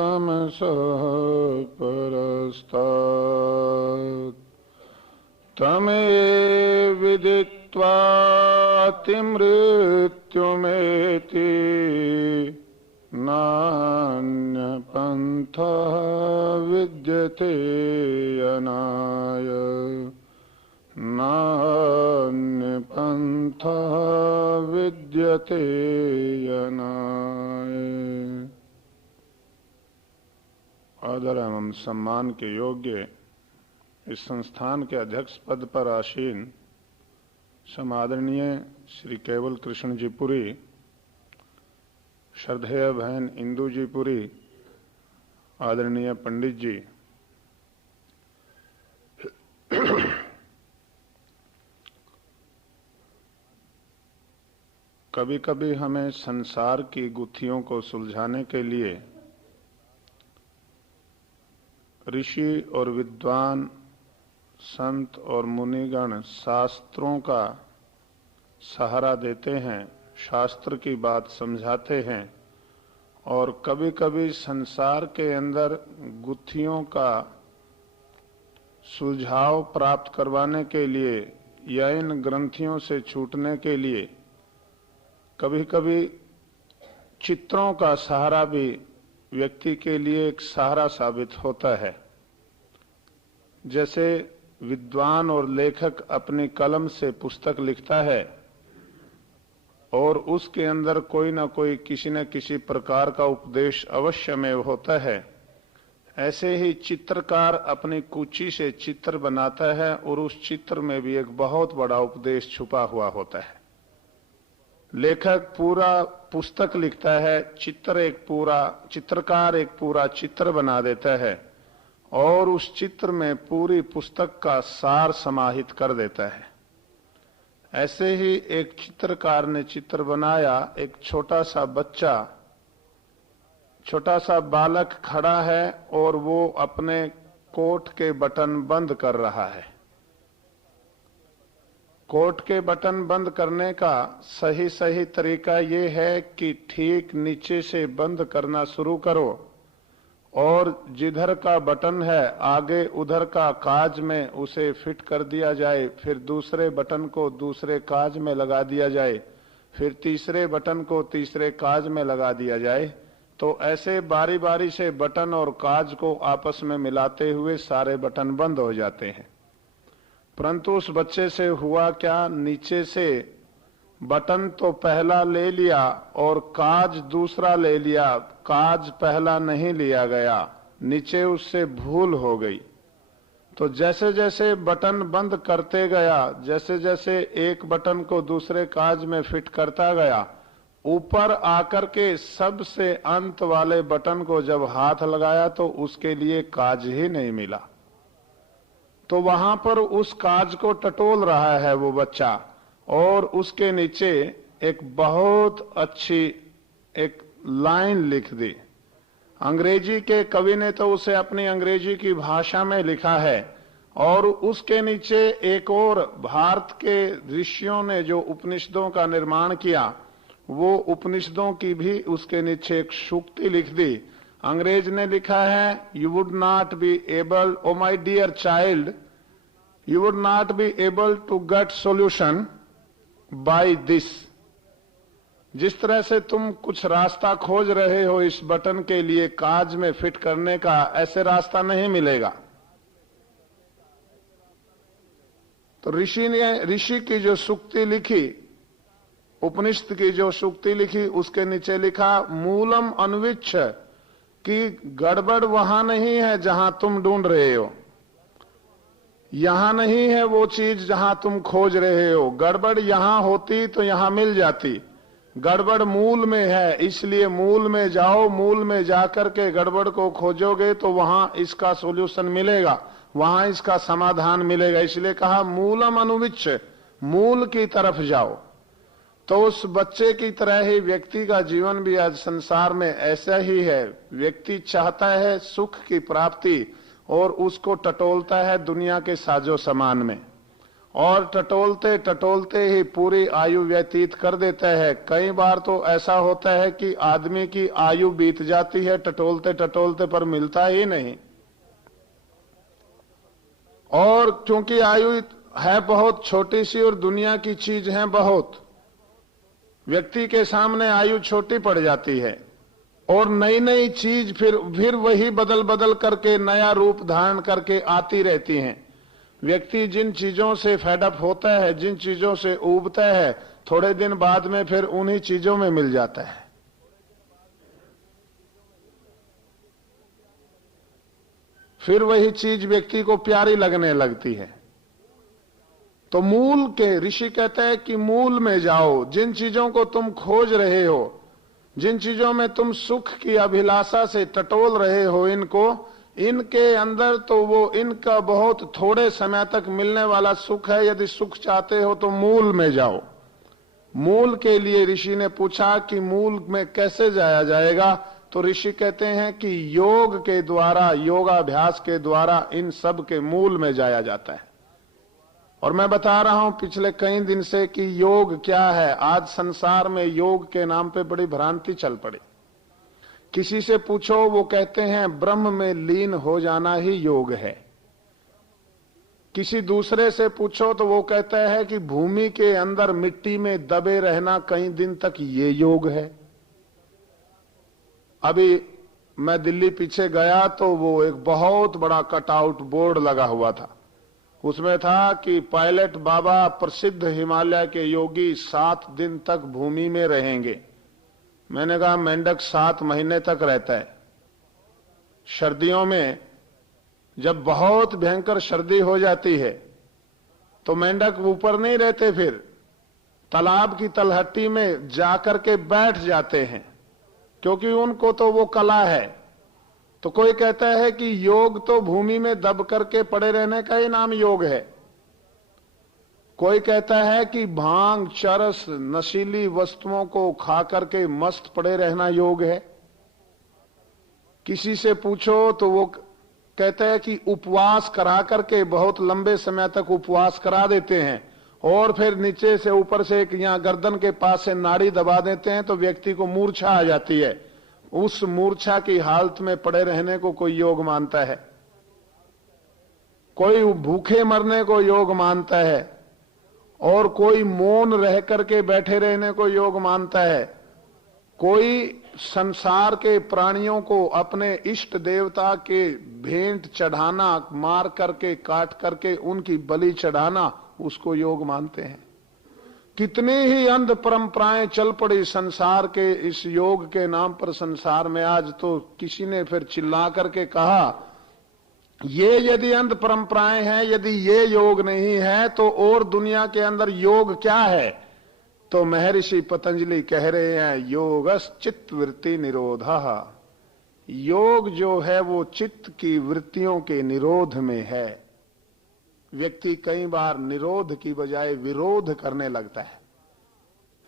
तमसः परस्तात् तमेव विदित्वातिमृत्युमेति नान्यपन्थः विद्यते अनाय नान्यपन्थः विद्यते अनाय। आदर एवं सम्मान के योग्य इस संस्थान के अध्यक्ष पद पर आसीन समादरणीय श्री केवल कृष्ण जी पुरी, श्रद्धेय बहन इंदू जी पुरी, आदरणीय पंडित जी, कभी कभी हमें संसार की गुत्थियों को सुलझाने के लिए ऋषि और विद्वान, संत और मुनिगण शास्त्रों का सहारा देते हैं, शास्त्र की बात समझाते हैं और कभी कभी संसार के अंदर गुत्थियों का सुलझाव प्राप्त करवाने के लिए या इन ग्रंथियों से छूटने के लिए कभी कभी चित्रों का सहारा भी व्यक्ति के लिए एक सहारा साबित होता है। जैसे विद्वान और लेखक अपनी कलम से पुस्तक लिखता है और उसके अंदर कोई ना कोई किसी न किसी प्रकार का उपदेश अवश्य में होता है, ऐसे ही चित्रकार अपनी कुची से चित्र बनाता है और उस चित्र में भी एक बहुत बड़ा उपदेश छुपा हुआ होता है। लेखक पूरा पुस्तक लिखता है, चित्रकार एक पूरा चित्र बना देता है और उस चित्र में पूरी पुस्तक का सार समाहित कर देता है। ऐसे ही एक चित्रकार ने चित्र बनाया, एक छोटा सा बच्चा, छोटा सा बालक खड़ा है और वो अपने कोट के बटन बंद कर रहा है। कोट के बटन बंद करने का सही तरीका ये है कि ठीक नीचे से बंद करना शुरू करो और जिधर का बटन है आगे उधर का काज में उसे फिट कर दिया जाए, फिर दूसरे बटन को दूसरे काज में लगा दिया जाए, फिर तीसरे बटन को तीसरे काज में लगा दिया जाए। तो ऐसे बारी बारी से बटन और काज को आपस में मिलाते हुए सारे बटन बंद हो जाते हैं। परंतु उस बच्चे से हुआ क्या, नीचे से बटन तो पहला ले लिया और काज दूसरा ले लिया, काज पहला नहीं लिया गया, नीचे उससे भूल हो गई। तो जैसे जैसे बटन बंद करते गया, जैसे जैसे एक बटन को दूसरे काज में फिट करता गया, ऊपर आकर के सबसे अंत वाले बटन को जब हाथ लगाया तो उसके लिए काज ही नहीं मिला। तो वहां पर उस काज को टटोल रहा है वो बच्चा और उसके नीचे एक बहुत अच्छी एक लाइन लिख दी। अंग्रेजी के कवि ने तो उसे अपनी अंग्रेजी की भाषा में लिखा है और उसके नीचे एक और भारत के ऋषियों ने जो उपनिषदों का निर्माण किया, वो उपनिषदों की भी उसके नीचे एक सूक्ति लिख दी। अंग्रेज ने लिखा है, you would not be able, O my dear child, you would not be able to get solution by this. जिस तरह से तुम कुछ रास्ता खोज रहे हो इस बटन के लिए काज में फिट करने का, ऐसे रास्ता नहीं मिलेगा। तो ऋषि की जो सूक्ति लिखी, उपनिषद की जो सूक्ति लिखी, उसके नीचे लिखा मूलम अन्विच्छ, कि गड़बड़ वहां नहीं है जहां तुम ढूंढ रहे हो, यहां नहीं है वो चीज जहां तुम खोज रहे हो। गड़बड़ यहां होती तो यहां मिल जाती, गड़बड़ मूल में है, इसलिए मूल में जाओ, मूल में जाकर के गड़बड़ को खोजोगे तो वहां इसका सॉल्यूशन मिलेगा, वहां इसका समाधान मिलेगा। इसलिए कहा मूलम अनुविच्छ, मूल की तरफ जाओ। तो उस बच्चे की तरह ही व्यक्ति का जीवन भी आज संसार में ऐसा ही है। व्यक्ति चाहता है सुख की प्राप्ति और उसको टटोलता है दुनिया के साजो सामान में। और टटोलते टटोलते ही पूरी आयु व्यतीत कर देता है। कई बार तो ऐसा होता है कि आदमी की आयु बीत जाती है टटोलते टटोलते, पर मिलता ही नहीं। और क्योंकि आयु है बहुत छोटी सी और दुनिया की चीज है बहुत, व्यक्ति के सामने आयु छोटी पड़ जाती है और नई नई चीज फिर वही बदल बदल करके नया रूप धारण करके आती रहती हैं। व्यक्ति जिन चीजों से फेडअप होता है, जिन चीजों से ऊबता है, थोड़े दिन बाद में फिर उन्हीं चीजों में मिल जाता है। फिर वही चीज व्यक्ति को प्यारी लगने लगती है। तो मूल के ऋषि कहते हैं कि मूल में जाओ। जिन चीजों को तुम खोज रहे हो, जिन चीजों में तुम सुख की अभिलाषा से टटोल रहे हो, इनके अंदर तो वो इनका बहुत थोड़े समय तक मिलने वाला सुख है। यदि सुख चाहते हो तो मूल में जाओ। मूल के लिए ऋषि ने पूछा कि मूल में कैसे जाया जाएगा, तो ऋषि कहते हैं कि योग के द्वारा, योगाभ्यास के द्वारा इन सब के मूल में जाया जाता है। और मैं बता रहा हूं पिछले कई दिन से कि योग क्या है। आज संसार में योग के नाम पे बड़ी भ्रांति चल पड़ी। किसी से पूछो, वो कहते हैं ब्रह्म में लीन हो जाना ही योग है। किसी दूसरे से पूछो तो वो कहता है कि भूमि के अंदर मिट्टी में दबे रहना कई दिन तक ये योग है। अभी मैं दिल्ली पीछे गया तो वो एक बहुत बड़ा कटआउट बोर्ड लगा हुआ था। उसमें था कि पायलट बाबा, प्रसिद्ध हिमालय के योगी 7 दिन तक भूमि में रहेंगे। मैंने कहा मेंढक 7 महीने तक रहता है। सर्दियों में जब बहुत भयंकर सर्दी हो जाती है तो मेंढक ऊपर नहीं रहते, फिर तालाब की तलहटी में जाकर के बैठ जाते हैं, क्योंकि उनको तो वो कला है। तो कोई कहता है कि योग तो भूमि में दब करके पड़े रहने का ही नाम योग है। कोई कहता है कि भांग, चरस, नशीली वस्तुओं को खा करके मस्त पड़े रहना योग है। किसी से पूछो तो वो कहते हैं कि उपवास करा करके बहुत लंबे समय तक उपवास करा देते हैं और फिर नीचे से ऊपर से एक यहां गर्दन के पास से नाड़ी दबा देते हैं तो व्यक्ति को मूर्छा आ जाती है। उस मूर्छा की हालत में पड़े रहने को कोई योग मानता है। कोई भूखे मरने को योग मानता है और कोई मौन रह करके बैठे रहने को योग मानता है। कोई संसार के प्राणियों को अपने इष्ट देवता के भेंट चढ़ाना, मार करके काट करके उनकी बलि चढ़ाना, उसको योग मानते हैं। कितनी ही अंध परंपराएं चल पड़ी संसार के इस योग के नाम पर संसार में। आज तो किसी ने फिर चिल्ला करके कहा, ये यदि अंध परंपराएं हैं, यदि ये योग नहीं है तो और दुनिया के अंदर योग क्या है? तो महर्षि पतंजलि कह रहे हैं, योगस चित्त वृत्ति निरोधः। योग जो है वो चित्त की वृत्तियों के निरोध में है। व्यक्ति कई बार निरोध की बजाय विरोध करने लगता है।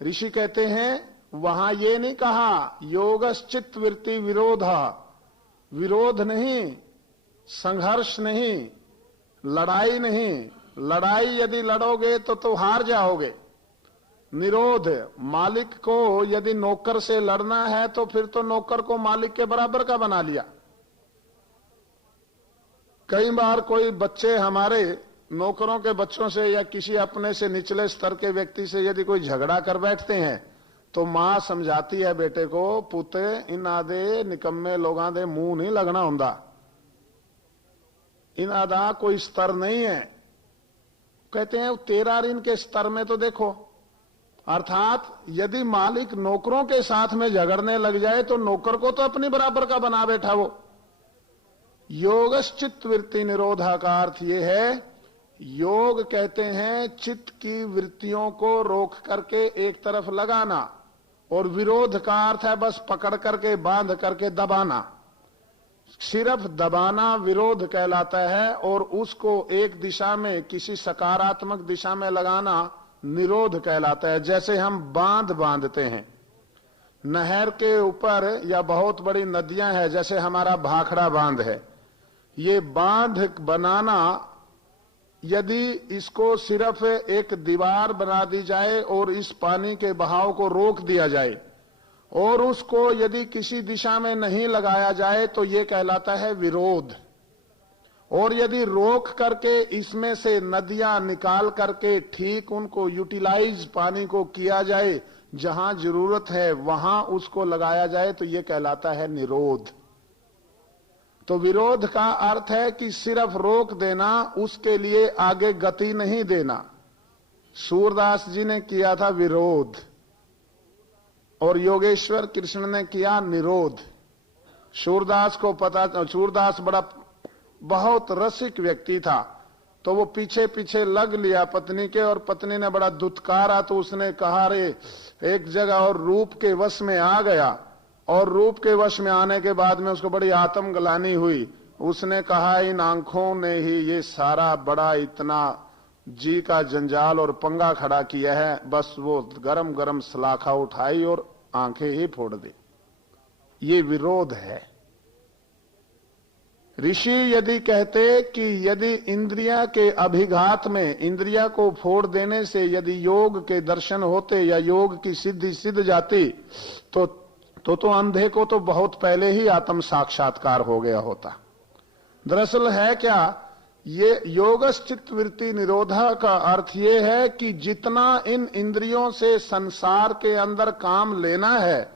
ऋषि कहते हैं वहां ये नहीं कहा योगस चित्त वृत्ति विरोधः, विरोध नहीं, संघर्ष नहीं, लड़ाई नहीं। लड़ाई यदि लड़ोगे तो हार जाओगे। निरोध, मालिक को यदि नौकर से लड़ना है तो फिर तो नौकर को मालिक के बराबर का बना लिया। कई बार कोई बच्चे हमारे नौकरों के बच्चों से या किसी अपने से निचले स्तर के व्यक्ति से यदि कोई झगड़ा कर बैठते हैं तो मां समझाती है बेटे को, पुते इन्हां दे निकम्मे लोगां दे मुंह नहीं लगना हुंदा, इन्हां दा कोई स्तर नहीं है। कहते हैं तेरा और इनके स्तर में तो देखो। अर्थात यदि मालिक नौकरों के साथ में झगड़ने लग जाए तो नौकर को तो अपनी बराबर का बना बैठा वो। योगश्चित्त वृत्ति निरोधा का अर्थ ये है, योग कहते हैं चित्त की वृत्तियों को रोक करके एक तरफ लगाना, और विरोध का अर्थ है बस पकड़ करके बांध करके दबाना। सिर्फ दबाना विरोध कहलाता है, और उसको एक दिशा में किसी सकारात्मक दिशा में लगाना निरोध कहलाता है। जैसे हम बांध बांधते हैं नहर के ऊपर या बहुत बड़ी नदियां हैं, जैसे हमारा भाखड़ा बांध है, ये बांध बनाना यदि इसको सिर्फ एक दीवार बना दी जाए और इस पानी के बहाव को रोक दिया जाए और उसको यदि किसी दिशा में नहीं लगाया जाए तो ये कहलाता है विरोध। और यदि रोक करके इसमें से नदियां निकाल करके ठीक उनको यूटिलाइज पानी को किया जाए, जहां जरूरत है वहां उसको लगाया जाए, तो ये कहलाता है निरोध। तो विरोध का अर्थ है कि सिर्फ रोक देना, उसके लिए आगे गति नहीं देना। सूरदास जी ने किया था विरोध और योगेश्वर कृष्ण ने किया निरोध। सूरदास को पता, सूरदास बहुत रसिक व्यक्ति था, तो वो पीछे पीछे लग लिया पत्नी के, और पत्नी ने बड़ा दुत्कारा तो उसने कहा, रे एक जगह और रूप के वश में आ गया, और रूप के वश में आने के बाद में उसको बड़ी आत्मग्लानि हुई। उसने कहा, इन आंखों ने ही ये सारा बड़ा इतना जी का जंजाल और पंगा खड़ा किया है। बस वो गरम गरम सलाखा उठाई और आंखें ही फोड़ दी। ये विरोध है। ऋषि यदि कहते कि यदि इंद्रिया के अभिघात में, इंद्रिया को फोड़ देने से यदि योग के दर्शन होते या योग की सिद्धि सिद्ध जाती, तो अंधे को तो बहुत पहले ही आत्म साक्षात्कार हो गया होता। दरअसल है क्या, ये योगश्चित्त वृत्ति निरोधा का अर्थ ये है कि जितना इन इंद्रियों से संसार के अंदर काम लेना है,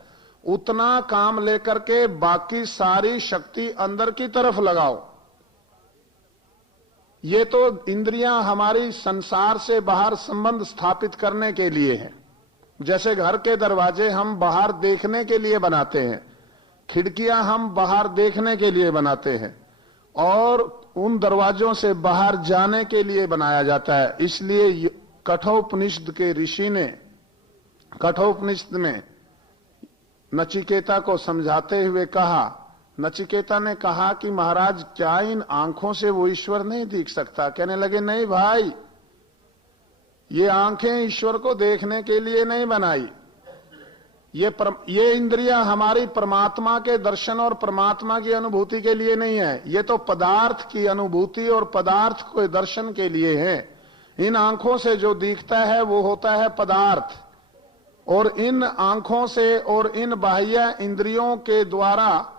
उतना काम लेकर के बाकी सारी शक्ति अंदर की तरफ लगाओ। ये तो इंद्रियां हमारी संसार से बाहर संबंध स्थापित करने के लिए हैं। जैसे घर के दरवाजे हम बाहर देखने के लिए बनाते हैं, खिड़कियां हम बाहर देखने के लिए बनाते हैं, और उन दरवाजों से बाहर जाने के लिए बनाया जाता है। इसलिए कठोपनिषद के ऋषि ने कठोपनिषद में नचिकेता को समझाते हुए कहा, नचिकेता ने कहा कि महाराज क्या इन आंखों से वो ईश्वर नहीं दिख सकता? कहने लगे, नहीं भाई, ये आंखें ईश्वर को देखने के लिए नहीं बनाई। ये इंद्रियां हमारी परमात्मा के दर्शन और परमात्मा की अनुभूति के लिए नहीं है। ये तो पदार्थ की अनुभूति और पदार्थ के दर्शन के लिए है। इन आंखों से जो दिखता है वो होता है पदार्थ, और इन आंखों से और इन बाह्य इंद्रियों के द्वारा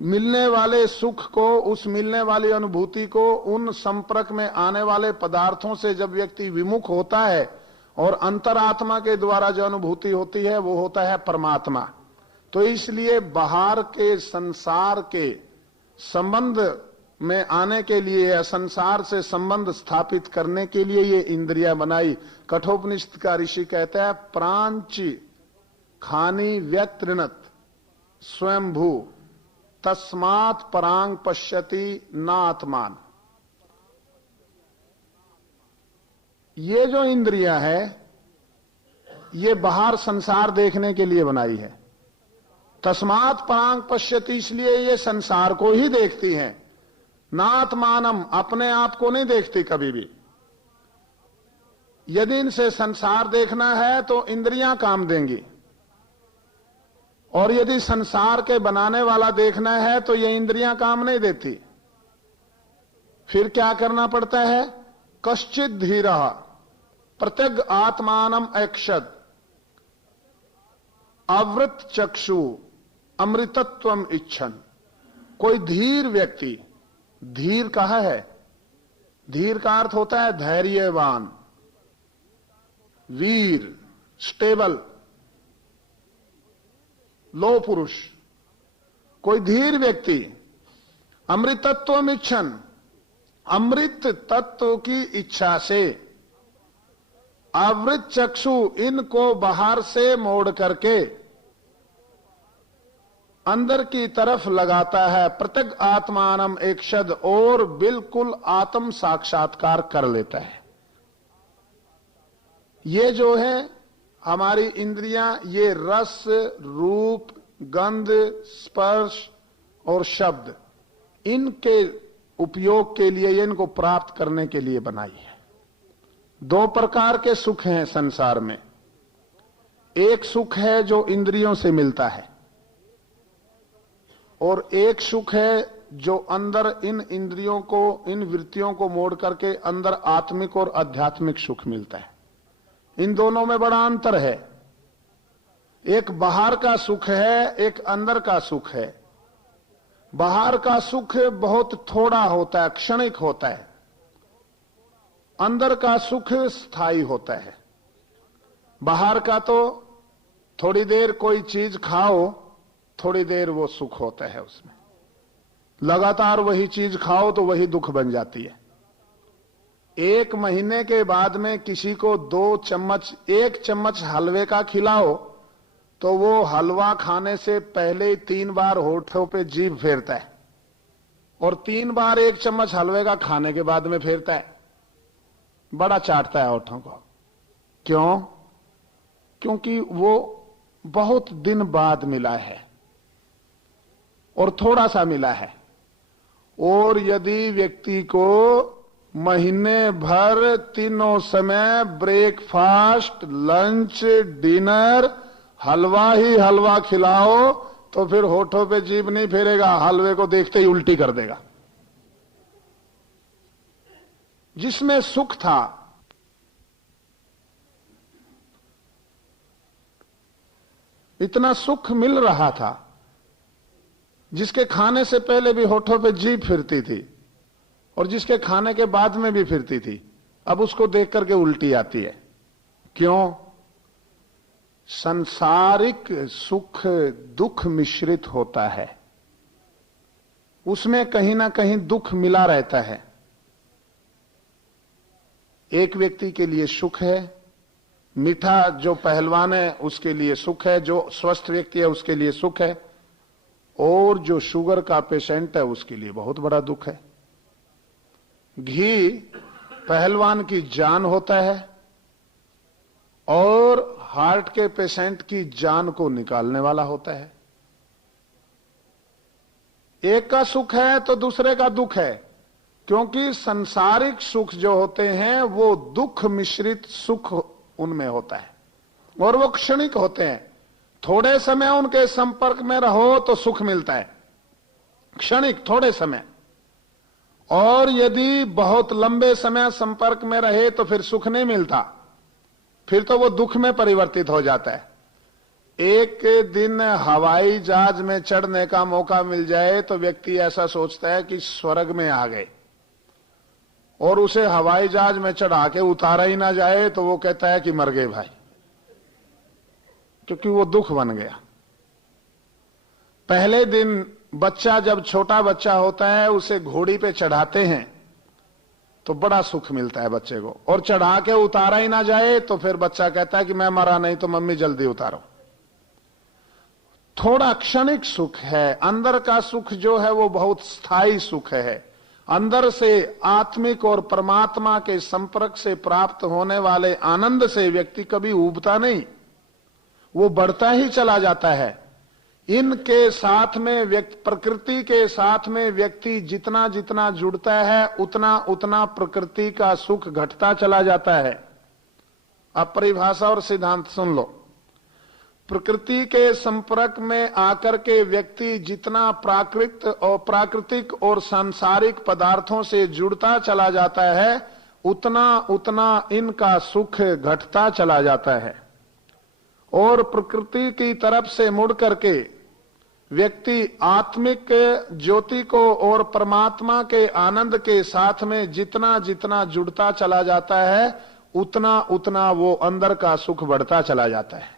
मिलने वाले सुख को, उस मिलने वाली अनुभूति को, उन संपर्क में आने वाले पदार्थों से जब व्यक्ति विमुख होता है और अंतरात्मा के द्वारा जो अनुभूति होती है वो होता है परमात्मा। तो इसलिए बाहर के संसार के संबंध में आने के लिए, संसार से संबंध स्थापित करने के लिए ये इंद्रियां बनाई। कठोपनिषद का ऋषि कहता है, प्रांची खानी व्यतृणत स्वयंभू तस्मात् परांग पश्यति नात्मान। ये जो इंद्रियां है ये बाहर संसार देखने के लिए बनाई है। तस्मात् परांग पश्यति, इसलिए ये संसार को ही देखती हैं। नात्मानम, अपने आप को नहीं देखती कभी भी। यदि इनसे संसार देखना है तो इंद्रियां काम देंगी, और यदि संसार के बनाने वाला देखना है तो ये इंद्रियां काम नहीं देती। फिर क्या करना पड़ता है? कश्चित धीरः प्रत्यग आत्मानम ऐक्षद अवृत चक्षु अमृतत्वम इच्छन। कोई धीर व्यक्ति, धीर कहा है? धीर का अर्थ होता है धैर्यवान, वीर, स्टेबल, लो पुरुष। कोई धीर व्यक्ति अमृतत्व इच्छन, अमृत तत्व की इच्छा से आवृत चक्षु, इनको बाहर से मोड़ करके अंदर की तरफ लगाता है। प्रत्यग आत्मानम ऐक्षद, और बिल्कुल आत्म साक्षात्कार कर लेता है। ये जो है हमारी इंद्रियां, ये रस, रूप, गंध, स्पर्श और शब्द, इनके उपयोग के लिए, इनको प्राप्त करने के लिए बनाई है। दो प्रकार के सुख हैं संसार में। एक सुख है जो इंद्रियों से मिलता है, और एक सुख है जो अंदर इन इंद्रियों को, इन वृत्तियों को मोड़ करके अंदर आत्मिक और आध्यात्मिक सुख मिलता है। इन दोनों में बड़ा अंतर है। एक बाहर का सुख है, एक अंदर का सुख है। बाहर का सुख बहुत थोड़ा होता है, क्षणिक होता है। अंदर का सुख स्थायी होता है। बाहर का तो थोड़ी देर कोई चीज खाओ, थोड़ी देर वो सुख होता है उसमें। लगातार वही चीज खाओ तो वही दुख बन जाती है। 1 महीने के बाद में किसी को 2 चम्मच, 1 चम्मच हलवे का खिलाओ तो वो हलवा खाने से पहले ही 3 बार होठों पे जीभ फेरता है और 3 बार 1 चम्मच हलवे का खाने के बाद में फेरता है, बड़ा चाटता है होठों को। क्यों? क्योंकि वो बहुत दिन बाद मिला है और थोड़ा सा मिला है। और यदि व्यक्ति को महीने भर तीनों समय ब्रेकफास्ट, लंच, डिनर हलवा ही हलवा खिलाओ तो फिर होठों पे जीभ नहीं फेरेगा, हलवे को देखते ही उल्टी कर देगा। जिसमें सुख था, इतना सुख मिल रहा था, जिसके खाने से पहले भी होठों पे जीभ फिरती थी और जिसके खाने के बाद में भी फिरती थी, अब उसको देख करके उल्टी आती है। क्यों? सांसारिक सुख दुख मिश्रित होता है, उसमें कहीं ना कहीं दुख मिला रहता है। एक व्यक्ति के लिए सुख है, मीठा जो पहलवान है उसके लिए सुख है, जो स्वस्थ व्यक्ति है उसके लिए सुख है, और जो शुगर का पेशेंट है उसके लिए बहुत बड़ा दुख है। घी पहलवान की जान होता है और हार्ट के पेशेंट की जान को निकालने वाला होता है। एक का सुख है तो दूसरे का दुख है, क्योंकि संसारिक सुख जो होते हैं वो दुख मिश्रित सुख उनमें होता है और वो क्षणिक होते हैं। थोड़े समय उनके संपर्क में रहो तो सुख मिलता है, क्षणिक, थोड़े समय। और यदि बहुत लंबे समय संपर्क में रहे तो फिर सुख नहीं मिलता, फिर तो वो दुख में परिवर्तित हो जाता है। एक दिन हवाई जहाज में चढ़ने का मौका मिल जाए तो व्यक्ति ऐसा सोचता है कि स्वर्ग में आ गए, और उसे हवाई जहाज में चढ़ा के उतारा ही ना जाए तो वो कहता है कि मर गए भाई, क्योंकि वो दुख बन गया। पहले दिन बच्चा, जब छोटा बच्चा होता है, उसे घोड़ी पे चढ़ाते हैं तो बड़ा सुख मिलता है बच्चे को, और चढ़ा के उतारा ही ना जाए तो फिर बच्चा कहता है कि मैं मरा नहीं तो मम्मी जल्दी उतारो। थोड़ा क्षणिक सुख है। अंदर का सुख जो है वो बहुत स्थायी सुख है। अंदर से आत्मिक और परमात्मा के संपर्क से प्राप्त होने वाले आनंद से व्यक्ति कभी ऊबता नहीं, वो बढ़ता ही चला जाता है। इनके साथ में व्यक्ति, प्रकृति के साथ में व्यक्ति जितना जितना जुड़ता है उतना उतना प्रकृति का सुख घटता चला जाता है। अब परिभाषा और सिद्धांत सुन लो। प्रकृति के संपर्क में आकर के व्यक्ति जितना प्राकृतिक और सांसारिक पदार्थों से जुड़ता चला जाता है उतना उतना इनका सुख घटता चला जाता है। और प्रकृति की तरफ से मुड़ करके व्यक्ति आत्मिक ज्योति को और परमात्मा के आनंद के साथ में जितना जितना जुड़ता चला जाता है उतना उतना वो अंदर का सुख बढ़ता चला जाता है।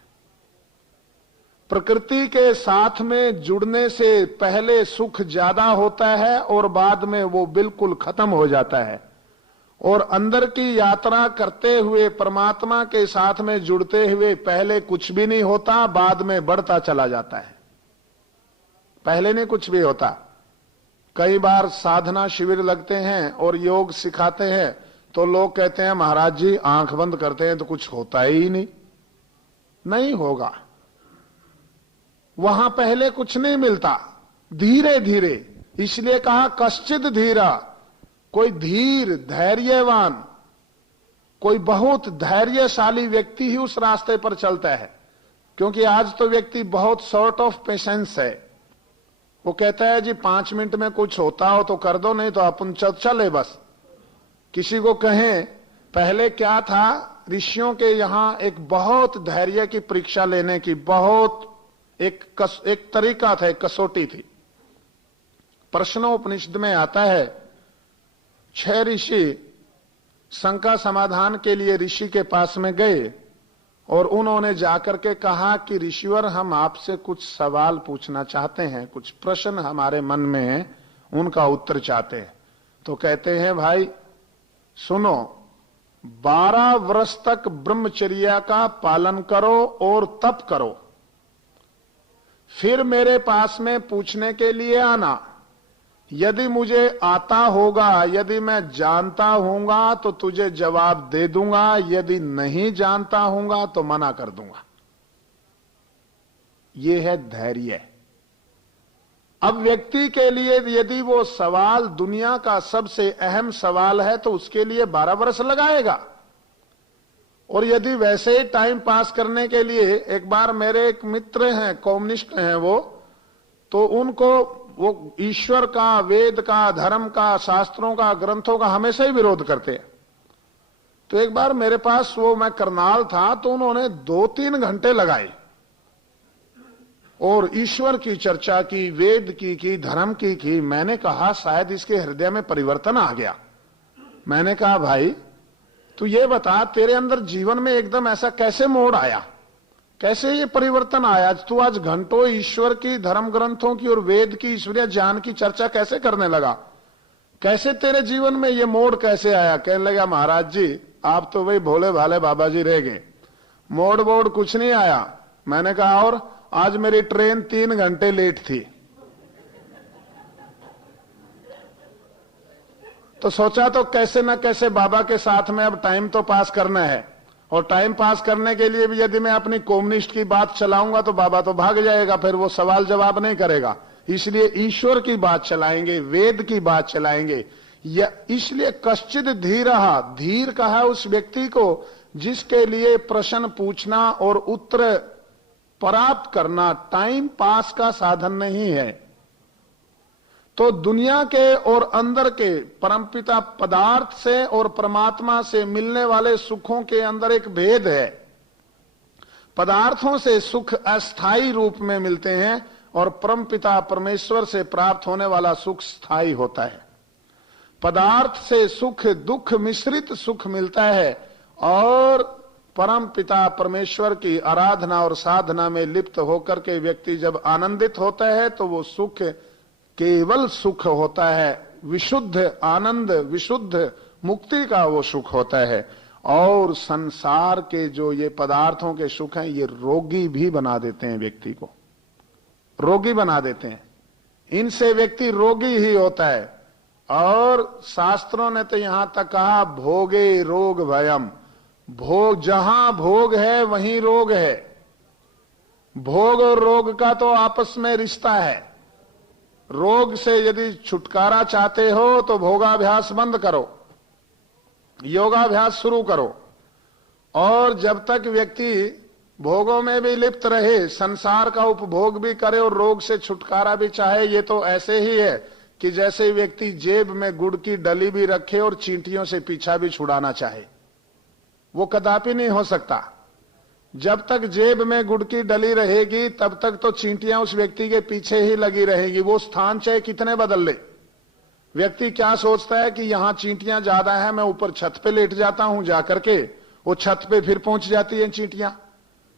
प्रकृति के साथ में जुड़ने से पहले सुख ज्यादा होता है और बाद में वो बिल्कुल खत्म हो जाता है, और अंदर की यात्रा करते हुए परमात्मा के साथ में जुड़ते हुए पहले कुछ भी नहीं होता, बाद में बढ़ता चला जाता है। पहले नहीं कुछ भी होता। कई बार साधना शिविर लगते हैं और योग सिखाते हैं तो लोग कहते हैं महाराज जी आंख बंद करते हैं तो कुछ होता ही नहीं। नहीं होगा, वहां पहले कुछ नहीं मिलता, धीरे धीरे। इसलिए कहा कश्चित धीरा, कोई धीर धैर्यवान, कोई बहुत धैर्यशाली व्यक्ति ही उस रास्ते पर चलता है। क्योंकि आज तो व्यक्ति बहुत शॉर्ट ऑफ पेशेंस है, वो कहता है जी 5 मिनट में कुछ होता हो तो कर दो, नहीं तो अपन चले बस। किसी को कहें, पहले क्या था, ऋषियों के यहां एक बहुत धैर्य की परीक्षा लेने की बहुत एक तरीका था, एक कसौटी थी। प्रश्नोपनिषद में आता है 6 ऋषि शंका समाधान के लिए ऋषि के पास में गए और उन्होंने जाकर के कहा कि ऋषिवर, हम आपसे कुछ सवाल पूछना चाहते हैं, कुछ प्रश्न हमारे मन में है, उनका उत्तर चाहते हैं। तो कहते हैं भाई सुनो, 12 वर्ष तक ब्रह्मचर्या का पालन करो और तप करो, फिर मेरे पास में पूछने के लिए आना। यदि मुझे आता होगा, यदि मैं जानता हूंगा तो तुझे जवाब दे दूंगा, यदि नहीं जानता हूंगा तो मना कर दूंगा। यह है धैर्य। अब व्यक्ति के लिए यदि वो सवाल दुनिया का सबसे अहम सवाल है तो उसके लिए 12 वर्ष लगाएगा। और यदि वैसे ही टाइम पास करने के लिए, एक बार मेरे एक मित्र हैं, कम्युनिस्ट हैं वो, तो उनको वो ईश्वर का, वेद का, धर्म का, शास्त्रों का, ग्रंथों का हमेशा ही विरोध करते हैं। तो एक बार मेरे पास, वो मैं करनाल था, तो उन्होंने 2-3 घंटे लगाए और ईश्वर की चर्चा की, वेद की, धर्म की। मैंने कहा शायद इसके हृदय में परिवर्तन आ गया। मैंने कहा भाई तू ये बता, तेरे अंदर जीवन में एकदम ऐसा कैसे मोड़ आया, कैसे ये परिवर्तन आया? तू आज घंटों ईश्वर की, धर्म ग्रंथों की और वेद की, ईश्वरीय ज्ञान की चर्चा कैसे करने लगा? कैसे तेरे जीवन में ये मोड़ कैसे आया? कहने लगा महाराज जी आप तो वही भोले भाले बाबा जी रह गए, मोड़ कुछ नहीं आया। मैंने कहा और? आज मेरी ट्रेन 3 घंटे लेट थी। तो सोचा तो कैसे ना कैसे बाबा के साथ में अब टाइम तो पास करना है, और टाइम पास करने के लिए भी यदि मैं अपनी कम्युनिस्ट की बात चलाऊंगा तो बाबा तो भाग जाएगा, फिर वो सवाल जवाब नहीं करेगा। इसलिए ईश्वर की बात चलाएंगे, वेद की बात चलाएंगे। या इसलिए कश्चित धीरहा, धीर कहा उस व्यक्ति को जिसके लिए प्रश्न पूछना और उत्तर प्राप्त करना टाइम पास का साधन नहीं है। तो दुनिया के और अंदर के परमपिता पदार्थ से और परमात्मा से मिलने वाले सुखों के अंदर एक भेद है। पदार्थों से सुख अस्थाई रूप में मिलते हैं और परमपिता परमेश्वर से प्राप्त होने वाला सुख स्थायी होता है। पदार्थ से सुख दुख मिश्रित सुख मिलता है और परम पिता परमेश्वर की आराधना और साधना में लिप्त होकर के व्यक्ति जब आनंदित होता है तो वो सुख केवल सुख होता है, विशुद्ध आनंद, विशुद्ध मुक्ति का वो सुख होता है। और संसार के जो ये पदार्थों के सुख हैं ये रोगी भी बना देते हैं, व्यक्ति को रोगी बना देते हैं। इनसे व्यक्ति रोगी ही होता है। और शास्त्रों ने तो यहां तक कहा भोगे रोग भयम, भोग जहां भोग है वहीं रोग है। भोग और रोग का तो आपस में रिश्ता है। रोग से यदि छुटकारा चाहते हो तो भोगाभ्यास बंद करो, योगाभ्यास शुरू करो। और जब तक व्यक्ति भोगों में भी लिप्त रहे, संसार का उपभोग भी करे और रोग से छुटकारा भी चाहे, ये तो ऐसे ही है कि जैसे व्यक्ति जेब में गुड़ की डली भी रखे और चींटियों से पीछा भी छुड़ाना चाहे, वो कदापि नहीं हो सकता। जब तक जेब में गुड़ की डली रहेगी तब तक तो चींटियां उस व्यक्ति के पीछे ही लगी रहेगी, वो स्थान चाहे कितने बदल ले। व्यक्ति क्या सोचता है कि यहां चींटियां ज्यादा है, मैं ऊपर छत पे लेट जाता हूं, जाकर के वो छत पे फिर पहुंच जाती है चींटियां,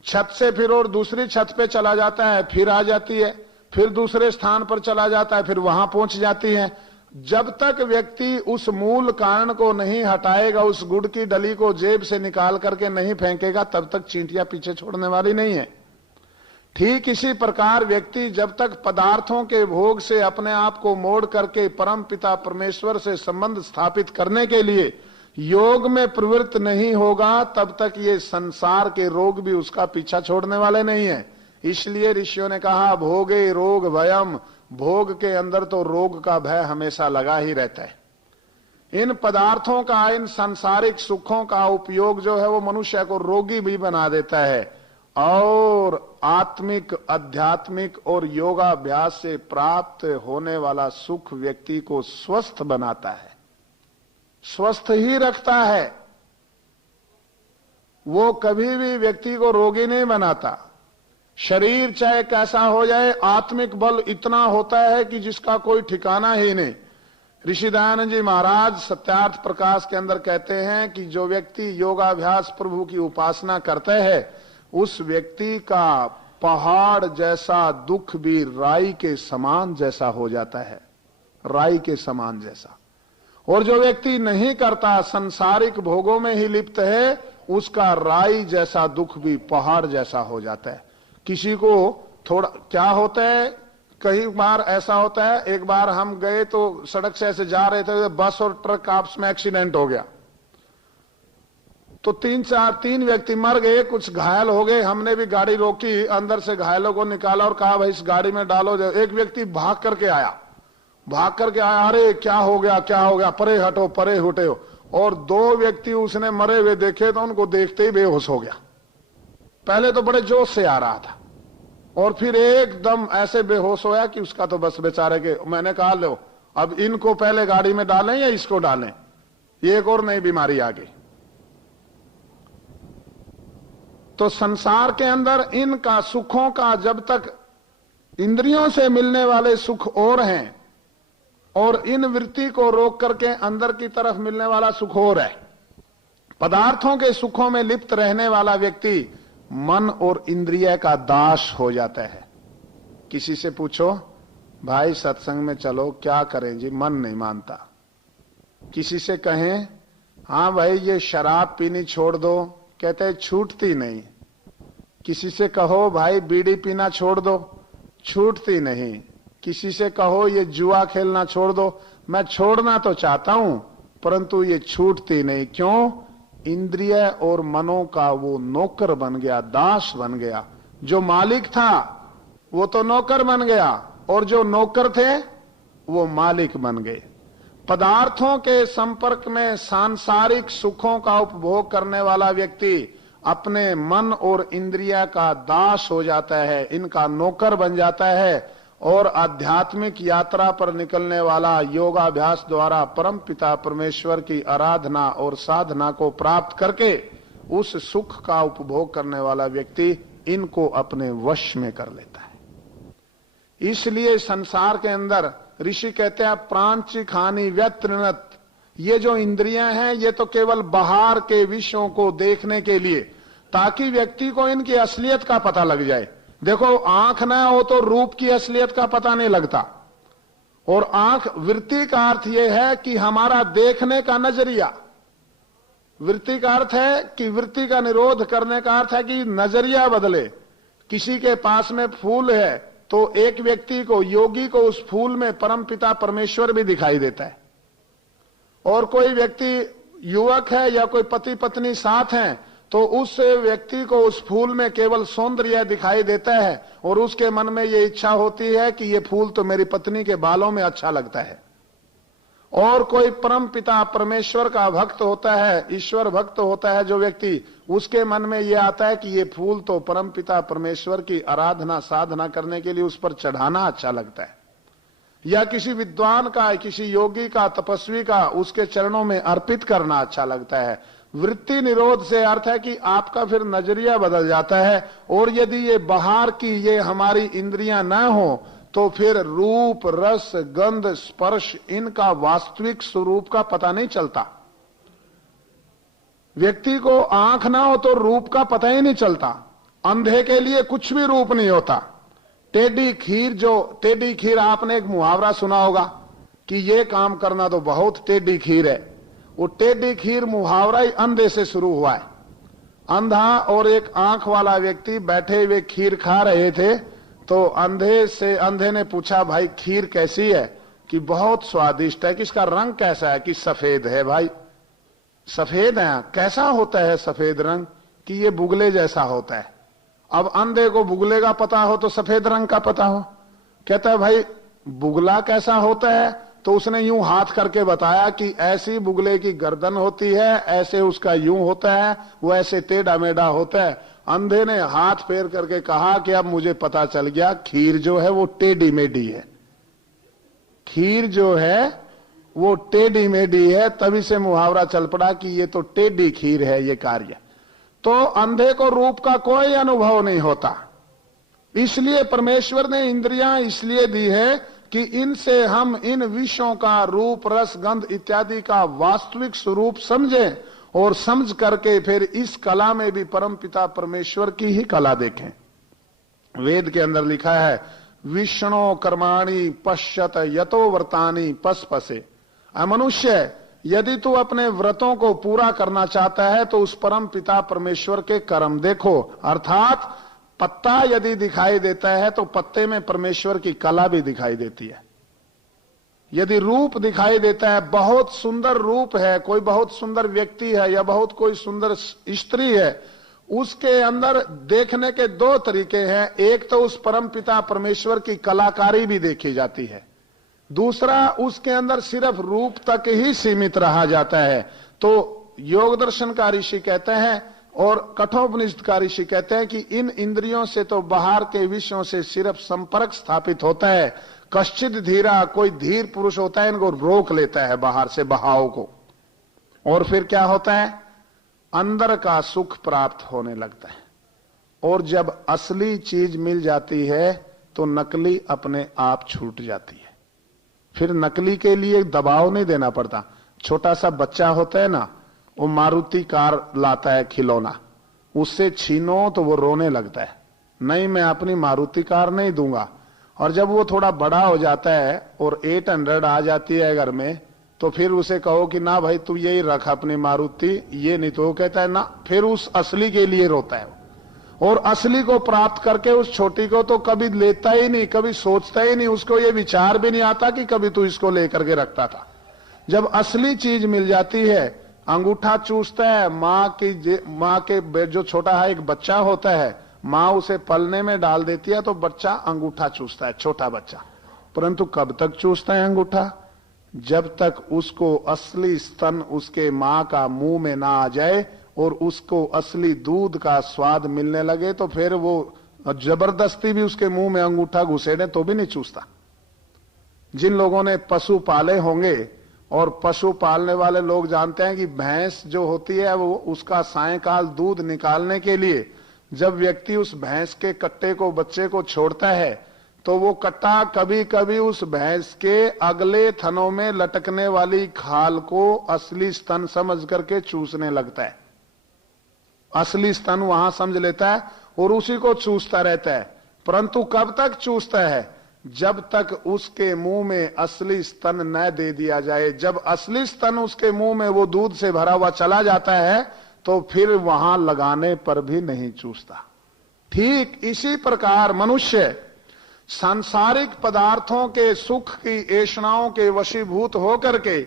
छत से फिर और दूसरी छत पे चला जाता है, फिर आ जाती है, फिर दूसरे स्थान पर चला जाता है, फिर वहां पहुंच जाती है। जब तक व्यक्ति उस मूल कारण को नहीं हटाएगा, उस गुड़ की डली को जेब से निकाल करके नहीं फेंकेगा, तब तक चींटियां पीछे छोड़ने वाली नहीं है। ठीक इसी प्रकार व्यक्ति जब तक पदार्थों के भोग से अपने आप को मोड़ करके परम पिता परमेश्वर से संबंध स्थापित करने के लिए योग में प्रवृत्त नहीं होगा, तब तक ये संसार के रोग भी उसका पीछा छोड़ने वाले नहीं है। इसलिए ऋषियों ने कहा भोगे रोग भयम, भोग के अंदर तो रोग का भय हमेशा लगा ही रहता है। इन पदार्थों का, इन सांसारिक सुखों का उपयोग जो है वो मनुष्य को रोगी भी बना देता है। और आत्मिक, आध्यात्मिक और योगाभ्यास से प्राप्त होने वाला सुख व्यक्ति को स्वस्थ बनाता है, स्वस्थ ही रखता है। वो कभी भी व्यक्ति को रोगी नहीं बनाता। शरीर चाहे कैसा हो जाए, आत्मिक बल इतना होता है कि जिसका कोई ठिकाना ही नहीं। ऋषि दयानंद जी महाराज सत्यार्थ प्रकाश के अंदर कहते हैं कि जो व्यक्ति योगाभ्यास प्रभु की उपासना करते हैं, उस व्यक्ति का पहाड़ जैसा दुख भी राई के समान जैसा हो जाता है, राई के समान जैसा। और जो व्यक्ति नहीं करता, संसारिक भोगों में ही लिप्त है, उसका राई जैसा दुख भी पहाड़ जैसा हो जाता है। किसी को थोड़ा क्या होता है, कई बार ऐसा होता है, एक बार हम गए तो सड़क से ऐसे जा रहे थे, बस और ट्रक आपस में एक्सीडेंट हो गया, तो तीन व्यक्ति मर गए, कुछ घायल हो गए। हमने भी गाड़ी रोकी, अंदर से घायलों को निकाला और कहा भाई इस गाड़ी में डालो। एक व्यक्ति भाग करके आया, अरे क्या हो गया, परे हटो, परे हटो। और 2 व्यक्ति उसने मरे हुए देखे तो उनको देखते ही बेहोश हो गया। पहले तो बड़े जोश से आ रहा था और फिर एकदम ऐसे बेहोश होया कि उसका तो बस बेचारे के, मैंने कहा लो अब इनको पहले गाड़ी में डालें या इसको डालें, एक और नई बीमारी आ गई। तो संसार के अंदर इनका सुखों का, जब तक इंद्रियों से मिलने वाले सुख और हैं और इन वृत्ति को रोक करके अंदर की तरफ मिलने वाला सुख और है। पदार्थों के सुखों में लिप्त रहने वाला व्यक्ति मन और इंद्रिय का दास हो जाता है। किसी से पूछो भाई सत्संग में चलो, क्या करें जी, मन नहीं मानता। किसी से कहें हाँ भाई ये शराब पीनी छोड़ दो, कहते हैं छूटती नहीं। किसी से कहो भाई बीड़ी पीना छोड़ दो, छूटती नहीं। किसी से कहो ये जुआ खेलना छोड़ दो, मैं छोड़ना तो चाहता हूं परंतु ये छूटती नहीं। क्यों? इंद्रिय और मनों का वो नौकर बन गया, दास बन गया। जो मालिक था वो तो नौकर बन गया और जो नौकर थे वो मालिक बन गए। पदार्थों के संपर्क में सांसारिक सुखों का उपभोग करने वाला व्यक्ति अपने मन और इंद्रिय का दास हो जाता है, इनका नौकर बन जाता है और आध्यात्मिक यात्रा पर निकलने वाला योगाभ्यास द्वारा परम पिता परमेश्वर की आराधना और साधना को प्राप्त करके उस सुख का उपभोग करने वाला व्यक्ति इनको अपने वश में कर लेता है। इसलिए संसार के अंदर ऋषि कहते हैं प्रांचिक हानि व्यतृणत, ये जो इंद्रियां हैं ये तो केवल बाहर के विषयों को देखने के लिए, ताकि व्यक्ति को इनकी असलियत का पता लग जाए। देखो आंख ना हो तो रूप की असलियत का पता नहीं लगता, और आंख, वृत्ति का अर्थ यह है कि हमारा देखने का नजरिया, वृत्ति का अर्थ है कि वृत्ति का निरोध करने का अर्थ है कि नजरिया बदले। किसी के पास में फूल है तो एक व्यक्ति को, योगी को, उस फूल में परमपिता परमेश्वर भी दिखाई देता है, और कोई व्यक्ति युवक है या कोई पति पत्नी साथ हैं तो उस व्यक्ति को उस फूल में केवल सौंदर्य दिखाई देता है और उसके मन में ये इच्छा होती है कि ये फूल तो मेरी पत्नी के बालों में अच्छा लगता है। और कोई परम पिता परमेश्वर का भक्त होता है, ईश्वर भक्त होता है जो व्यक्ति, उसके मन में ये आता है कि ये फूल तो परम पिता परमेश्वर की आराधना साधना करने के लिए उस पर चढ़ाना अच्छा लगता है, या किसी विद्वान का, किसी योगी का, तपस्वी का उसके चरणों में अर्पित करना अच्छा लगता है। वृत्ति निरोध से अर्थ है कि आपका फिर नजरिया बदल जाता है, और यदि ये बाहर की ये हमारी इंद्रियां न हो तो फिर रूप, रस, गंध, स्पर्श, इनका वास्तविक स्वरूप का पता नहीं चलता। व्यक्ति को आंख ना हो तो रूप का पता ही नहीं चलता। अंधे के लिए कुछ भी रूप नहीं होता। टेढ़ी खीर, आपने एक मुहावरा सुना होगा कि ये काम करना तो बहुत टेढ़ी खीर है। वो टेढ़ी खीर मुहावरा ही अंधे से शुरू हुआ है। अंधा और एक आंख वाला व्यक्ति बैठे हुए खीर खा रहे थे, तो अंधे ने पूछा भाई खीर कैसी है? कि बहुत स्वादिष्ट है। कि इसका रंग कैसा है? कि सफेद है। भाई सफेद है, कैसा होता है सफेद रंग? कि ये बुगले जैसा होता है। अब अंधे को बुगले का पता हो तो सफेद रंग का पता हो। कहता है भाई बुगला कैसा होता है? तो उसने यूं हाथ करके बताया कि ऐसी बुगले की गर्दन होती है, ऐसे उसका यूं होता है, वो ऐसे टेढ़ा मेढ़ा होता है। अंधे ने हाथ फेर करके कहा कि अब मुझे पता चल गया, खीर जो है वो टेढ़ी मेढ़ी है, खीर जो है वो टेढ़ी मेढ़ी है। तभी से मुहावरा चल पड़ा कि ये तो टेढ़ी खीर है ये कार्य। तो अंधे को रूप का कोई अनुभव नहीं होता, इसलिए परमेश्वर ने इंद्रियां इसलिए दी है कि इनसे हम इन विषयों का रूप, रस, गंध इत्यादि का वास्तविक स्वरूप समझें और समझ करके फिर इस कला में भी परमपिता परमेश्वर की ही कला देखें। वेद के अंदर लिखा है, विष्णु कर्माणि पश्यत यतो व्रतानि पसपसे। मनुष्य, यदि तू अपने व्रतों को पूरा करना चाहता है तो उस परम पिता परमेश्वर के कर्म देखो। अर्थात पत्ता यदि दिखाई देता है तो पत्ते में परमेश्वर की कला भी दिखाई देती है। यदि रूप दिखाई देता है, बहुत सुंदर रूप है, कोई बहुत सुंदर व्यक्ति है या बहुत कोई सुंदर स्त्री है, उसके अंदर देखने के दो तरीके हैं। एक तो उस परम पिता परमेश्वर की कलाकारी भी देखी जाती है, दूसरा उसके अंदर सिर्फ रूप तक ही सीमित रहा जाता है। तो योग दर्शन का ऋषि कहते हैं और कठोपनिषद का ऋषि कहते हैं कि इन इंद्रियों से तो बाहर के विषयों से सिर्फ संपर्क स्थापित होता है। कश्चित धीरा, कोई धीर पुरुष होता है, इनको रोक लेता है बाहर से बहाव को, और फिर क्या होता है, अंदर का सुख प्राप्त होने लगता है। और जब असली चीज मिल जाती है तो नकली अपने आप छूट जाती है। फिर नकली के लिए दबाव नहीं देना पड़ता। छोटा सा बच्चा होता है ना, वो मारुति कार लाता है खिलौना, उससे छीनो तो वो रोने लगता है, नहीं मैं अपनी मारुति कार नहीं दूंगा। और जब वो थोड़ा बड़ा हो जाता है और 800 आ जाती है घर में, तो फिर उसे कहो कि ना भाई तू यही रख अपनी मारुति, ये नहीं, तो वो कहता है ना, फिर उस असली के लिए रोता है। और असली को प्राप्त करके उस छोटी को तो कभी लेता ही नहीं, कभी सोचता ही नहीं, उसको ये विचार भी नहीं आता कि कभी तू इसको लेकर के रखता था। जब असली चीज मिल जाती है, अंगूठा चूसता है माँ के जो छोटा है एक बच्चा होता है, माँ उसे पलने में डाल देती है तो बच्चा अंगूठा चूसता है, छोटा बच्चा। परंतु कब तक चूसता है अंगूठा? जब तक उसको असली स्तन उसके माँ का मुंह में ना आ जाए और उसको असली दूध का स्वाद मिलने लगे, तो फिर वो जबरदस्ती भी उसके मुंह में अंगूठा घुसेड़े तो भी नहीं चूसता। जिन लोगों ने पशु पाले होंगे, और पशु पालने वाले लोग जानते हैं कि भैंस जो होती है वो उसका सायंकाल दूध निकालने के लिए जब व्यक्ति उस भैंस के कट्टे को, बच्चे को छोड़ता है, तो वो कट्टा कभी कभी उस भैंस के अगले थनों में लटकने वाली खाल को असली स्तन समझ करके चूसने लगता है। असली स्तन वहां समझ लेता है और उसी को चूसता रहता है। परंतु कब तक चूसता है? जब तक उसके मुंह में असली स्तन न दे दिया जाए। जब असली स्तन उसके मुंह में वो दूध से भरा हुआ चला जाता है तो फिर वहां लगाने पर भी नहीं चूसता। ठीक इसी प्रकार मनुष्य सांसारिक पदार्थों के सुख की ऐषणाओं के वशीभूत होकर के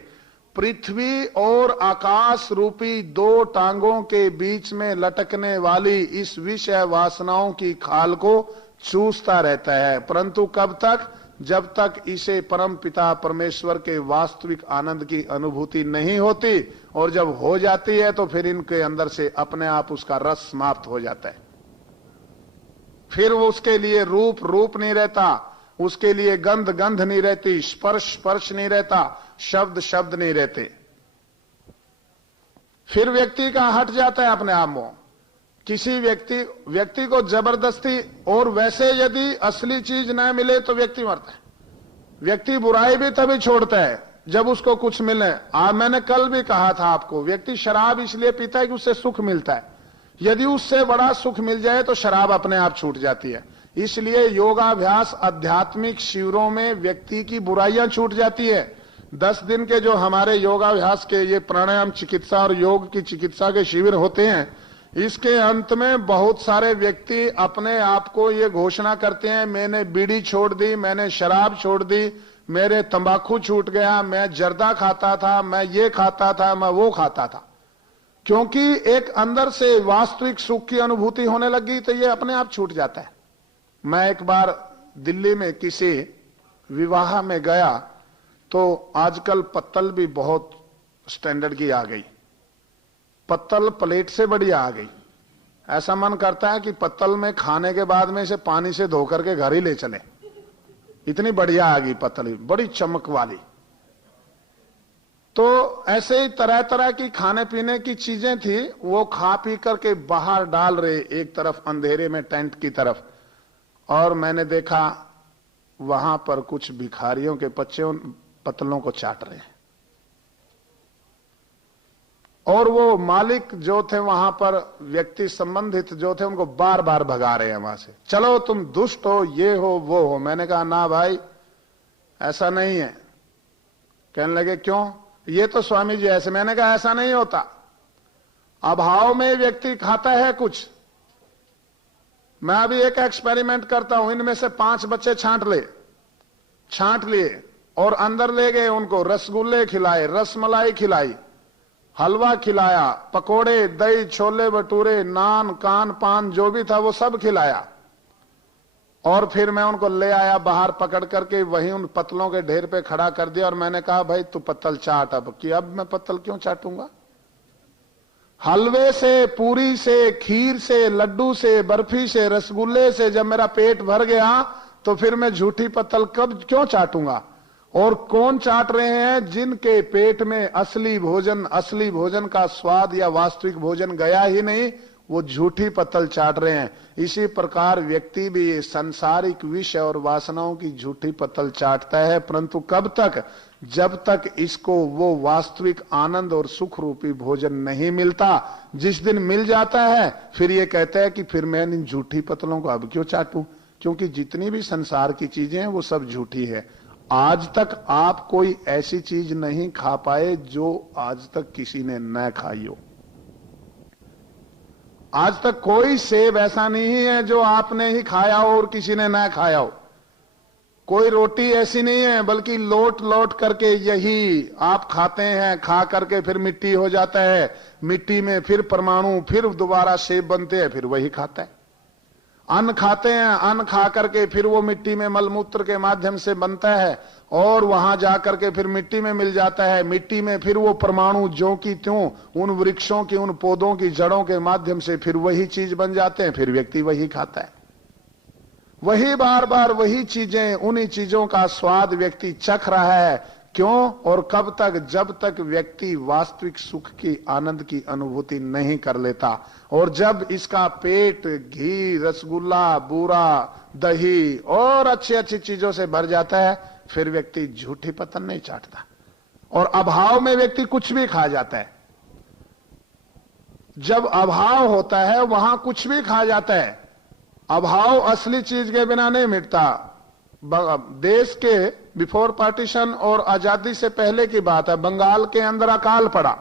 पृथ्वी और आकाश रूपी दो टांगों के बीच में लटकने वाली इस विषय वासनाओं की खाल को चूसता रहता है। परंतु कब तक? जब तक इसे परम पिता परमेश्वर के वास्तविक आनंद की अनुभूति नहीं होती, और जब हो जाती है तो फिर इनके अंदर से अपने आप उसका रस समाप्त हो जाता है। फिर वो उसके लिए रूप नहीं रहता, उसके लिए गंध नहीं रहती, स्पर्श नहीं रहता, शब्द नहीं रहते। फिर व्यक्ति का हट जाता है अपने आप में। किसी व्यक्ति को जबरदस्ती, और वैसे यदि असली चीज न मिले तो व्यक्ति मरता है। व्यक्ति बुराई भी तभी छोड़ता है जब उसको कुछ मिले। मैंने कल भी कहा था आपको, व्यक्ति शराब इसलिए पीता है कि उससे सुख मिलता है। यदि उससे बड़ा सुख मिल जाए तो शराब अपने आप छूट जाती है। इसलिए योगाभ्यास आध्यात्मिक शिविरों में व्यक्ति की बुराइयां छूट जाती है। 10 दिन के जो हमारे योगाभ्यास के ये प्राणायाम चिकित्सा और योग की चिकित्सा के शिविर होते हैं, इसके अंत में बहुत सारे व्यक्ति अपने आप को ये घोषणा करते हैं, मैंने बीड़ी छोड़ दी, मैंने शराब छोड़ दी, मेरे तंबाकू छूट गया, मैं जर्दा खाता था, मैं ये खाता था, मैं वो खाता था। क्योंकि एक अंदर से वास्तविक सुख की अनुभूति होने लगी तो ये अपने आप छूट जाता है। मैं एक बार दिल्ली में किसी विवाह में गया तो आजकल पत्तल भी बहुत स्टैंडर्ड की आ गई, पत्तल प्लेट से बड़ी आ गई। ऐसा मन करता है कि पत्तल में खाने के बाद में इसे पानी से धो करके घर ही ले चले, इतनी बढ़िया आ गई पत्तल, बड़ी चमक वाली। तो ऐसे ही तरह तरह की खाने पीने की चीजें थी, वो खा पी करके बाहर डाल रहे एक तरफ अंधेरे में टेंट की तरफ। और मैंने देखा वहां पर कुछ भिखारियों के बच्चे उन पत्तलों को चाट रहे हैं, और वो मालिक जो थे वहां पर, व्यक्ति संबंधित जो थे, उनको बार बार भगा रहे हैं वहां से, चलो तुम दुष्ट हो, ये हो वो हो। मैंने कहा ना भाई ऐसा नहीं है। कहने लगे क्यों, ये तो स्वामी जी ऐसे। मैंने कहा ऐसा नहीं होता, अभाव में व्यक्ति खाता है कुछ। मैं अभी एक एक्सपेरिमेंट करता हूं, इनमें से 5 बच्चे छांट लिए और अंदर ले गए, उनको रसगुल्ले खिलाए, रसमलाई खिलाई, हलवा खिलाया, पकोड़े, दही, छोले भटूरे, नान, कान, पान जो भी था वो सब खिलाया। और फिर मैं उनको ले आया बाहर पकड़ करके, वहीं उन पत्तलों के ढेर पे खड़ा कर दिया और मैंने कहा भाई तू पत्तल चाट। अब कि अब मैं पत्तल क्यों चाटूंगा? हलवे से, पूरी से, खीर से, लड्डू से, बर्फी से, रसगुल्ले से जब मेरा पेट भर गया तो फिर मैं झूठी पत्तल कब क्यों चाटूंगा? और कौन चाट रहे हैं? जिनके पेट में असली भोजन का स्वाद या वास्तविक भोजन गया ही नहीं, वो झूठी पत्तल चाट रहे हैं। इसी प्रकार व्यक्ति भी ये सांसारिक विष और वासनाओं की झूठी पत्तल चाटता है, परंतु कब तक? जब तक इसको वो वास्तविक आनंद और सुख रूपी भोजन नहीं मिलता। जिस दिन मिल जाता है फिर ये कहता है कि फिर मैं इन झूठी पत्तलों को अब क्यों चाटूं, क्योंकि जितनी भी संसार की चीजें हैं वो सब झूठी है। आज तक आप कोई ऐसी चीज नहीं खा पाए जो आज तक किसी ने न खाई हो। आज तक कोई सेब ऐसा नहीं है जो आपने ही खाया हो और किसी ने न खाया हो। कोई रोटी ऐसी नहीं है, बल्कि लौट लौट करके यही आप खाते हैं, खा करके फिर मिट्टी हो जाता है, मिट्टी में फिर परमाणु, फिर दोबारा सेब बनते हैं, फिर वही खाता है। अन्न खाते हैं, अन्न खा करके फिर वो मिट्टी में मलमूत्र के माध्यम से बनता है और वहां जाकर के फिर मिट्टी में मिल जाता है। मिट्टी में फिर वो परमाणु ज्यों की त्यों उन वृक्षों की, उन पौधों की जड़ों के माध्यम से फिर वही चीज बन जाते हैं, फिर व्यक्ति वही खाता है। वही बार बार वही चीजें, उन्हीं चीजों का स्वाद व्यक्ति चख रहा है। क्यों और कब तक? जब तक व्यक्ति वास्तविक सुख की, आनंद की अनुभूति नहीं कर लेता। और जब इसका पेट घी, रसगुल्ला, बूरा, दही और अच्छी अच्छी चीजों से भर जाता है, फिर व्यक्ति झूठी पत्तल नहीं चाटता और अभाव में व्यक्ति कुछ भी खा जाता है। जब अभाव होता है वहां कुछ भी खा जाता है। अभाव असली चीज के बिना नहीं मिटता। देश के बिफोर पार्टीशन और आजादी से पहले की बात है, बंगाल के अंदर अकाल पड़ा।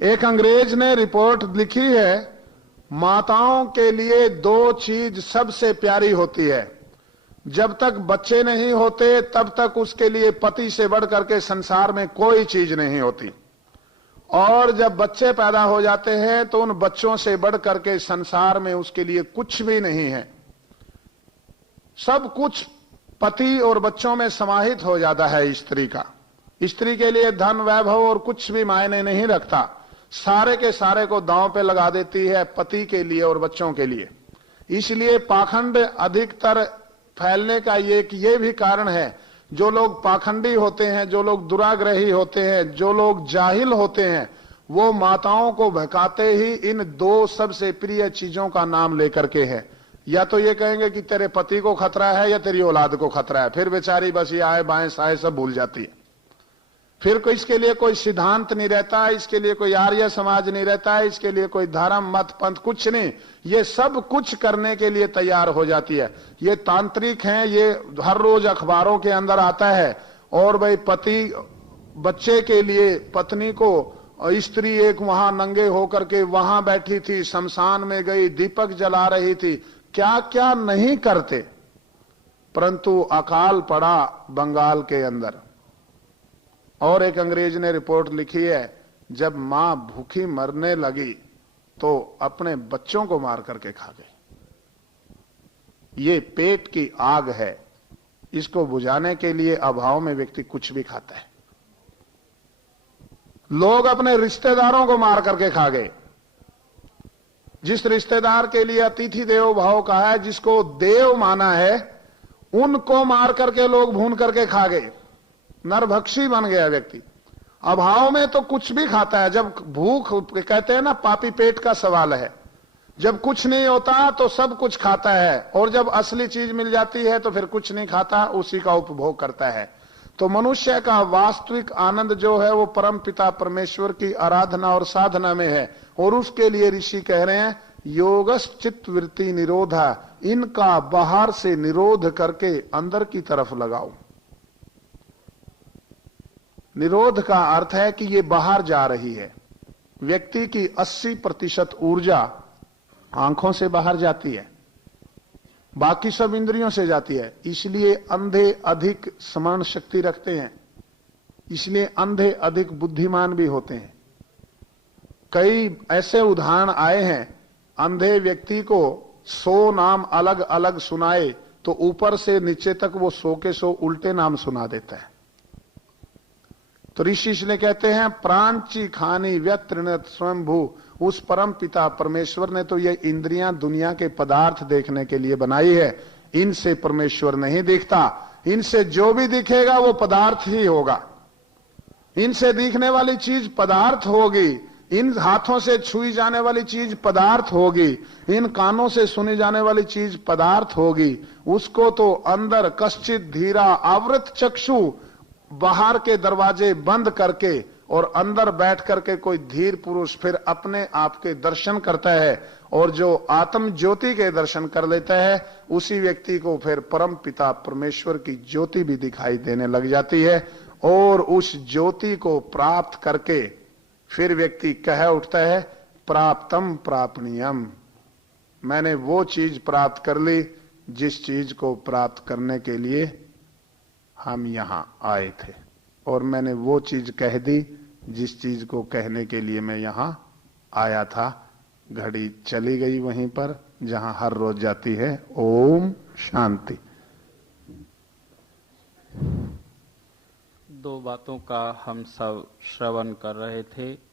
एक अंग्रेज ने रिपोर्ट लिखी है, माताओं के लिए 2 चीज सबसे प्यारी होती है। जब तक बच्चे नहीं होते तब तक उसके लिए पति से बढ़ करके संसार में कोई चीज नहीं होती, और जब बच्चे पैदा हो जाते हैं तो उन बच्चों से बढ़ करके संसार में उसके लिए कुछ भी नहीं है। सब कुछ पति और बच्चों में समाहित हो जाता है स्त्री का। स्त्री के लिए धन, वैभव और कुछ भी मायने नहीं रखता। सारे के सारे को दांव पे लगा देती है पति के लिए और बच्चों के लिए। इसलिए पाखंड अधिकतर फैलने का ये भी कारण है। जो लोग पाखंडी होते हैं, जो लोग दुराग्रही होते हैं, जो लोग जाहिल होते हैं, वो माताओं को बहकाते ही इन 2 सबसे प्रिय चीजों का नाम लेकर के है। या तो ये कहेंगे कि तेरे पति को खतरा है या तेरी औलाद को खतरा है, फिर बेचारी बस ये आए बाएं साए सब भूल जाती है। फिर कोई इसके लिए कोई सिद्धांत नहीं रहता, इसके लिए कोई आर्य समाज नहीं रहता है, इसके लिए कोई धर्म, मत, पंथ कुछ नहीं। ये सब कुछ करने के लिए तैयार हो जाती है। ये तांत्रिक हैं, ये हर रोज अखबारों के अंदर आता है। और भाई पति बच्चे के लिए पत्नी को, स्त्री एक वहां नंगे होकर के वहां बैठी थी, शमशान में गई, दीपक जला रही थी, क्या क्या नहीं करते। परंतु अकाल पड़ा बंगाल के अंदर। और एक अंग्रेज ने रिपोर्ट लिखी है, जब मां भूखी मरने लगी तो अपने बच्चों को मार करके खा गई। ये पेट की आग है, इसको बुझाने के लिए अभाव में व्यक्ति कुछ भी खाता है। लोग अपने रिश्तेदारों को मार करके खा गए। जिस रिश्तेदार के लिए अतिथि देवो भाव कहा है, जिसको देव माना है, उनको मार करके लोग भून करके खा गए। नरभक्षी बन गया व्यक्ति। अभाव में तो कुछ भी खाता है। जब भूख, कहते हैं ना, पापी पेट का सवाल है। जब कुछ नहीं होता तो सब कुछ खाता है, और जब असली चीज मिल जाती है तो फिर कुछ नहीं खाता, उसी का उपभोग करता है। तो मनुष्य का वास्तविक आनंद जो है वो परम पिता परमेश्वर की आराधना और साधना में है। और उसके लिए ऋषि कह रहे हैं योगश्चित्त वृत्ति निरोधा, इनका बाहर से निरोध करके अंदर की तरफ लगाओ। निरोध का अर्थ है कि ये बाहर जा रही है। व्यक्ति की 80% ऊर्जा आंखों से बाहर जाती है, बाकी सब इंद्रियों से जाती है। इसलिए अंधे अधिक स्मरण शक्ति रखते हैं, इसलिए अंधे अधिक बुद्धिमान भी होते हैं। कई ऐसे उदाहरण आए हैं, अंधे व्यक्ति को 100 नाम अलग अलग सुनाए तो ऊपर से नीचे तक वो 100 के 100 उल्टे नाम सुना देता है। तो ऋषि इसलिए कहते हैं प्रांची खानी व्यत्रिणत स्वयंभू, उस परम पिता परमेश्वर ने तो ये इंद्रियां दुनिया के पदार्थ देखने के लिए बनाई है। इनसे परमेश्वर नहीं दिखता। इनसे जो भी दिखेगा वो पदार्थ ही होगा। इनसे दिखने वाली चीज पदार्थ होगी। इन हाथों से छुई जाने वाली चीज पदार्थ होगी। इन कानों से सुनी जाने वाली चीज पदार्थ होगी। उसको तो अंदर कश्चित धीरा आवृत चक्षु, बाहर के दरवाजे बंद करके और अंदर बैठ करके कोई धीर पुरुष फिर अपने आप के दर्शन करता है। और जो आत्म ज्योति के दर्शन कर लेता है, उसी व्यक्ति को फिर परम पिता परमेश्वर की ज्योति भी दिखाई देने लग जाती है। और उस ज्योति को प्राप्त करके फिर व्यक्ति कह उठता है प्राप्तम प्रापणीयम, मैंने वो चीज प्राप्त कर ली जिस चीज को प्राप्त करने के लिए हम यहां आए थे, और मैंने वो चीज कह दी जिस चीज को कहने के लिए मैं यहां आया था। घड़ी चली गई वहीं पर जहां हर रोज जाती है। ओम शांति। दो बातों का हम सब श्रवण कर रहे थे।